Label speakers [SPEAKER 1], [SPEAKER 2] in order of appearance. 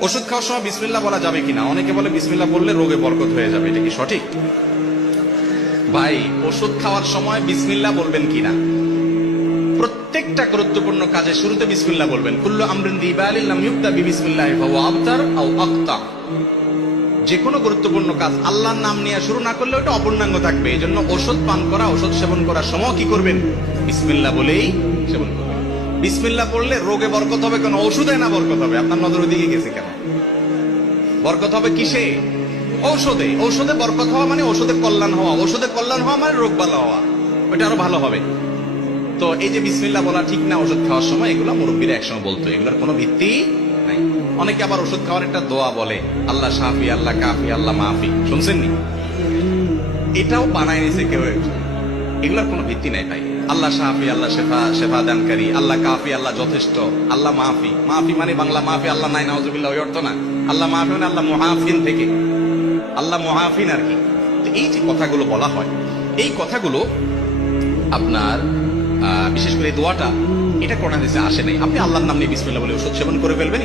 [SPEAKER 1] ওষুধ খাওয়ার সময় বিসমিল্লা বলা যাবে কিনা? অনেকে বলে বিসমিল্লা বললে রোগে বরকত হয়ে যাবে, এটা কি সঠিক? ভাই, ওষুধ খাওয়ার সময় বিসমিল্লা বলবেন কিনা? প্রত্যেকটা গুরুত্বপূর্ণ কাজে শুরুতে বিসমিল্লাহ বলবেন। কুল্লু আমরিন দিবালিল লাম ইউবদা বিসমিল্লাহ ফাহুয়া আবতার আও আক্তা। যে কোনো গুরুত্বপূর্ণ কাজ আল্লাহর নাম নিয়ে শুরু না করলে ওটা অপূর্ণাঙ্গ থাকবে। এই জন্য ওষুধ পান করা, ওষুধ সেবন করার সময় কি করবেন? বিসমিল্লাহ বলেই সেবন করবেন। বিসমিল্লাহ পড়লে রোগে বরকত হবে, কেন ওষুধে না বরকত হবে। আপনার নজর ওদিকে গেছে কেন? বরকত হবে কিসে? ঔষধে। ঔষধে বরকত হওয়া মানে ওষুধে কল্যাণ হওয়া। ওষুধে কল্যাণ হওয়া মানে রোগ ভালো হওয়া। ওটা আরও ভালো হবে। তো এই যে বিসমিল্লাহ বলা ঠিক না ওষুধ খাওয়ার সময়, এগুলো মুরব্বীরা একসময় বলতো। এগুলোর কোনো ভিত্তি নাই। অনেকে আবার ওষুধ খাওয়ার একটা দোয়া বলে, আল্লাহ সাফি আল্লাহ কাফি, আল্লাহ মাফি। শুনছেন নি এটাও বানায় নিছে কেউ। এগুলোর কোনো ভিত্তি নাই ভাই। আল্লাহ সাহাফি আল্লাহ শেফা শেফা দানকারী, আল্লাহ কাফি, আল্লাহ যথেষ্ট, আল্লাহ মাহফি মাহফি মানে বাংলা মাহফি আল্লাহ নাই, নাউজুবিল্লাহ, ওই অর্থ না। আল্লাহ মাহফি মানে আল্লাহ মুহাফিন থেকে। আল্লাহ মুহাফিন আর কি। এই যে কথাগুলো বলা হয়, এই কথাগুলো আপনার বিশেষ করে দোয়াটা, এটা কোরআন আসে নাই। আপনি আল্লাহর নাম নিয়ে বিসমিল্লাহ বলে ওষুধ সেবন করে ফেলবেন